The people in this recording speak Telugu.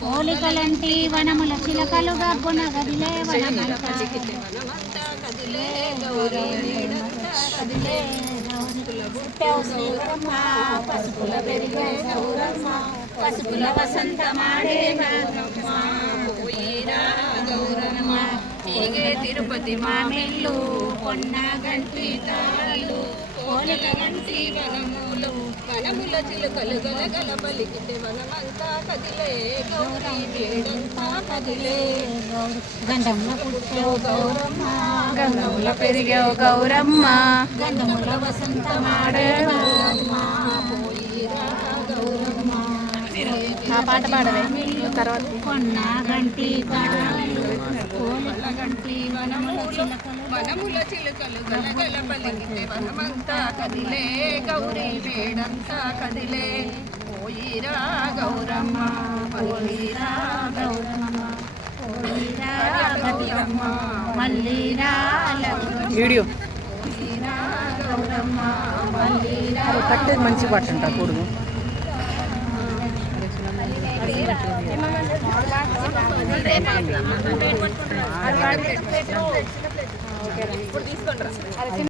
పోలికలంటి వనముల చిలకలుగా పునగదిలే వనమంతా కదిలే గౌరీ కదిలే గౌరమ్మ పసుపుల పెరిగే గౌరమ్మ పసుపుల వసంతమాడే గౌరమ్మ పోయిరా గౌరమ్మ తీగే తిరుపతి మామిళ్ళు కొన్న గంటి తాళ్ళు పోలిక గంటి వనములు వనముల చిలుకలు గలగల పలికితే వనమంతా కదిలే గౌరీ వేడంతా కదిలే గంధముల పుట్టే గౌరమ్మ గంధముల పెరిగే గౌరమ్మ గంధముల వసంతమాడే గౌరమ్మ పోయిరా గౌరమ్మ ఆ పాట పాడవే తర్వాత కొన్న గంటి తాళ్ళు పోలిక గంటి వనముల చిలుకలు గలగల పలికితే వనమంతా కదిలే గౌరీ వేడంతా కదిలే పోయిరా గౌరమ్మ పోయిరా గౌరమ్మ పోయిరా గౌరమ్మ మళ్ళీ వీడియో గౌరమ్మ మల్లీరా కట్టేది మంచి పాట అంట కూడదు ఇప్పుడు తీసుకోండి.